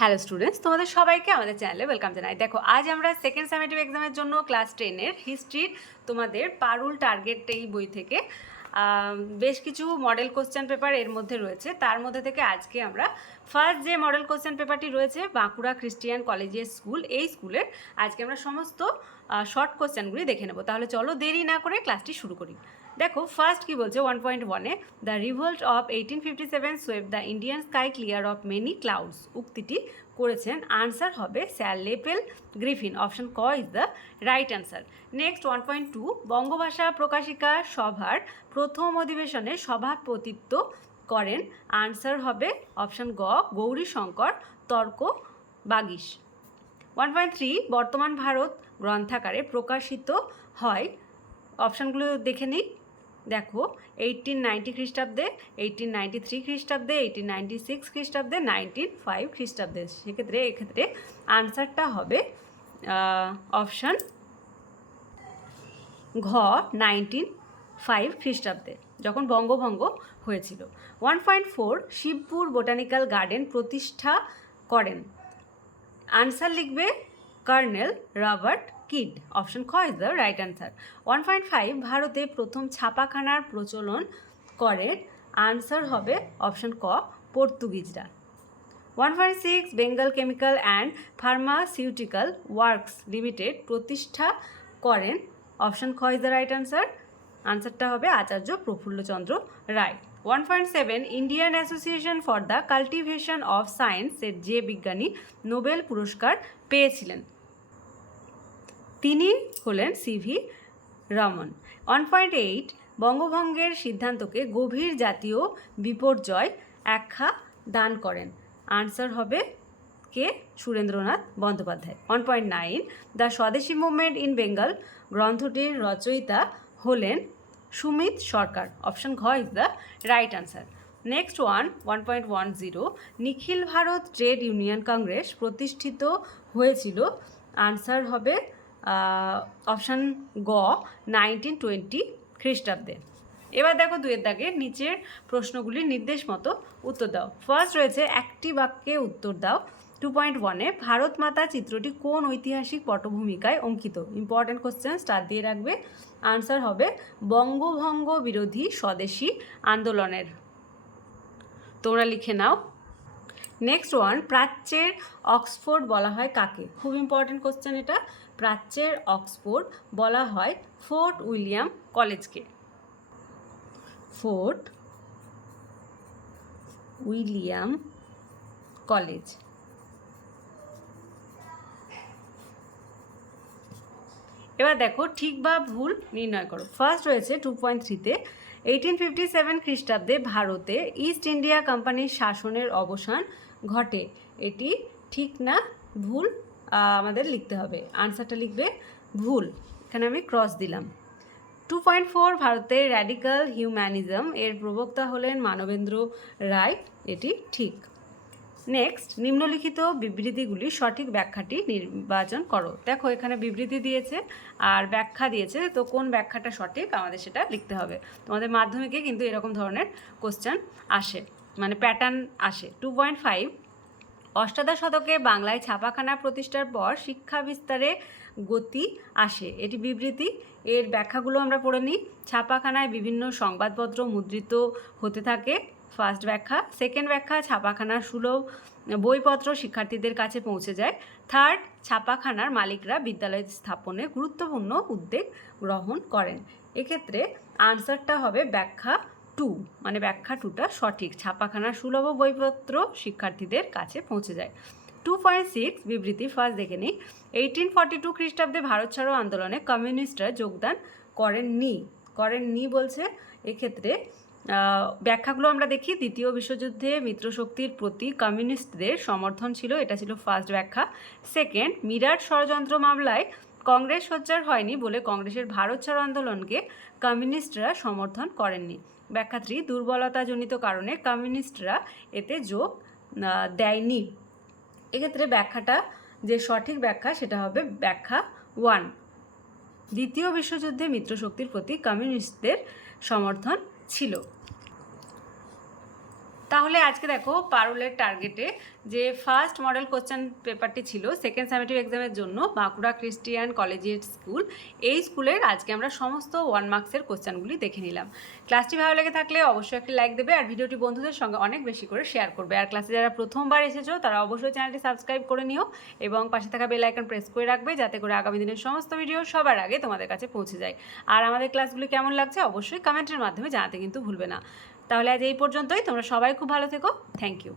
Hello students তোমাদের সবাইকে আমাদের চ্যানেলে ওয়েলকাম জানাই। দেখো, আজ আমরা সেকেন্ড সামেটিভ এক্সামের জন্য ক্লাস টেনের হিস্ট্রির তোমাদের পারুল টার্গেট এই বই থেকে বেশ কিছু মডেল কোশ্চেন পেপার এর মধ্যে রয়েছে। তার মধ্যে থেকে আজকে আমরা ফার্স্ট যে মডেল কোশ্চেন পেপারটি রয়েছে, বাঁকুড়া খ্রিস্টিয়ান কলেজের স্কুল এই স্কুলের আজকে আমরা সমস্ত শর্ট কোশ্চেনগুলি দেখে নেব। তাহলে চলো দেরি না করে ক্লাসটি শুরু করি। দেখো ফার্স্ট কি বলছে? ওয়ান পয়েন্ট ওয়ানে the revolt of eighteen fifty seven Shoaib the Indian sky clear of many clouds উক্তিটি করেছেন। আনসার হবে স্যার লেপেল গ্রিফিন অপশন ক is the right answer next one point two বঙ্গভাষা প্রকাশিকা সভার প্রথম অধিবেশনে সভাপতিত্ব করেন। আনসার হবে অপশন গ, গৌরী শঙ্কর, তর্ক বাগিস ওয়ান পয়েন্ট থ্রি বর্তমান ভারত গ্রন্থাকারে প্রকাশিত হয়। অপশানগুলো দেখে নিই। দেখো এইটিন নাইনটি খ্রিস্টাব্দে এইটিন নাইনটি থ্রি খ্রিস্টাব্দে এইটিন নাইনটি সিক্স খ্রিস্টাব্দে নাইনটিন ফাইভ খ্রিস্টাব্দে। সেক্ষেত্রে, এক্ষেত্রে আনসারটা হবে অপশান ঘ নাইনটিন ফাইভ খ্রিস্টাব্দে, যখন বঙ্গভঙ্গ হয়েছিল। One point four Shibpur botanical garden প্রতিষ্ঠা করেন। আনসার লিখবে কার্নেল রবার্ট কিড অপশন খ is the right answer one point five ভারতে প্রথম ছাপাখানার প্রচলন করে। আনসার হবে অপশন ক, পর্তুগিজরা। One point six Bengal chemical and pharmaceutical works limited প্রতিষ্ঠা করেন। অপশন খ ইজ দ্য রাইট অ্যান্সার আনসারটা হবে Acharya Prafullachandra Ray. One point seven Indian association for the cultivation of সায়েন্সের যে বিজ্ঞানী নোবেল পুরস্কার পেয়েছিলেন। তিনি হলেন C V Raman. One point eight বঙ্গভঙ্গের সিদ্ধান্তকে গভীর জাতীয় বিপর্যয় আখ্যা দান করেন। আনসার হবে কে? Surendranath Bandyopadhyay. One point nine the Swadeshi movement in Bengal গ্রন্থটির রচয়িতা হলেন সুমিত সরকার। অপশন ঘ is the right answer. Next one one point one zero, Nikhil Bharat trade union congress প্রতিষ্ঠিত হয়েছিল। আনসার হবে অপশান গ নাইনটিন টোয়েন্টি খ্রিস্টাব্দে। এবার দেখো দুয়ের দাগে নিচের প্রশ্নগুলির নির্দেশ মতো উত্তর দাও। ফার্স্ট রয়েছে একটি বাক্যে উত্তর দাও। টু পয়েন্ট ওয়ানে ভারত মাতা চিত্রটি কোন ঐতিহাসিক পটভূমিকায় অঙ্কিত? ইম্পর্ট্যান্ট কোশ্চেন স্টার দিয়ে রাখবে। আনসার হবে বঙ্গভঙ্গ বিরোধী স্বদেশী আন্দোলনের। তোমরা লিখে নাও। নেক্সট ওয়ান প্রাচ্যের অক্সফোর্ড বলা হয় কাকে? খুব ইম্পর্ট্যান্ট কোশ্চেন এটা। প্রাচ্যের অক্সফোর্ড বলা হয় ফোর্ট উইলিয়াম কলেজকে। Fort William college. এবার দেখো, ঠিক বা ভুল নির্ণয় করো। ফার্স্ট রয়েছে টু পয়েন্ট থ্রিতে এইটিন ফিফটি সেভেন খ্রিস্টাব্দে ভারতে ইস্ট ইন্ডিয়া কোম্পানির শাসনের অবসান ঘটে। এটি ঠিক না, ভুল আমাদের লিখতে হবে। আনসারটা লিখবে, ভুল। এখানে আমি ক্রস দিলাম। টু পয়েন্ট ফোর ভারতের র্যাডিক্যাল হিউম্যানিজম এর প্রবক্তা হলেন মানবেন্দ্র রায়। এটি ঠিক। নেক্সট নিম্নলিখিত বিবৃতিগুলি সঠিক ব্যাখ্যাটি নির্বাচন করো। দেখো, এখানে বিবৃতি দিয়েছে আর ব্যাখ্যা দিয়েছে, তো কোন ব্যাখ্যাটা সঠিক আমাদের সেটা লিখতে হবে। তোমাদের মাধ্যমিকে কিন্তু এরকম ধরনের কোশ্চেন আসে। মানে প্যাটার্ন আসে। টু পয়েন্ট ফাইভ অষ্টাদশ শতকে বাংলায় ছাপাখানা প্রতিষ্ঠার পর শিক্ষা বিস্তারে গতি আসে। এটি বিবৃতি। এর ব্যাখ্যাগুলো আমরা পড়ে নিই। ছাপাখানায় বিভিন্ন সংবাদপত্র মুদ্রিত হতে থাকে। ফার্স্ট ব্যাখ্যা। সেকেন্ড ব্যাখ্যা, ছাপাখানার সুলভ বইপত্র শিক্ষার্থীদের কাছে পৌঁছে যায়। থার্ড, ছাপাখানার মালিকরা বিদ্যালয় স্থাপনে গুরুত্বপূর্ণ উদ্যোগ গ্রহণ করেন। এক্ষেত্রে আনসারটা হবে ব্যাখ্যা টু মানে ব্যাখ্যা টুটা সঠিক। ছাপাখানার সুলভ বইপত্র শিক্ষার্থীদের কাছে পৌঁছে যায়। টু পয়েন্ট সিক্স, বিবৃতি ফার্স্ট দেখে নিই। এইটিন ফর্টি টু খ্রিস্টাব্দে ভারত ছাড়ো আন্দোলনে কমিউনিস্টরা যোগদান করেননি। করেননি বলছে, এক্ষেত্রে ব্যাখ্যাগুলো আমরা দেখি। দ্বিতীয় বিশ্বযুদ্ধে মিত্রশক্তির প্রতি কমিউনিস্টদের সমর্থন ছিল, এটা ছিল ফার্স্ট ব্যাখ্যা। সেকেন্ড, মিরাট ষড়যন্ত্র মামলায় কংগ্রেস সোচ্চার হয়নি বলে কংগ্রেসের ভারত ছাড়ো আন্দোলনকে কমিউনিস্টরা সমর্থন করেননি। ব্যাখ্যা থ্রি দুর্বলতাজনিত কারণে কমিউনিস্টরা এতে যোগ দেয়নি। এক্ষেত্রে ব্যাখ্যাটা, যে সঠিক ব্যাখ্যা সেটা হবে ব্যাখ্যা ওয়ান দ্বিতীয় বিশ্বযুদ্ধে মিত্রশক্তির প্রতি কমিউনিস্টদের সমর্থন ছিল। তাহলে আজকে দেখো পারুলের টার্গেটে যে ফার্স্ট মডেল কোশ্চেন পেপারটি ছিল সেকেন্ড সামেটিভ এক্সামের জন্য বাঁকুড়া ক্রিস্টিয়ান কলেজিয়েট স্কুল এই স্কুলের আজকে আমরা সমস্ত ওয়ান মার্কসের কোশ্চেনগুলি দেখে নিলাম। ক্লাসটি ভালো লেগে থাকলে অবশ্যই একটি লাইক দেবে আর ভিডিওটি বন্ধুদের সঙ্গে অনেক বেশি করে শেয়ার করবে। আর ক্লাসে যারা প্রথমবার এসেছ, তারা অবশ্যই চ্যানেলটি সাবস্ক্রাইব করে নিও এবং পাশে থাকা বেল আইকন প্রেস করে রাখবে যাতে করে আগামী দিনের সমস্ত ভিডিও সবার আগে তোমাদের কাছে পৌঁছে যায়। আর আমাদের ক্লাসগুলি কেমন লাগছে অবশ্যই কমেন্টের মাধ্যমে জানাতে কিন্তু ভুলবে না। তাহলে আজ এই পর্যন্তই। তোমরা সবাই খুব ভালো থেকো। Thank you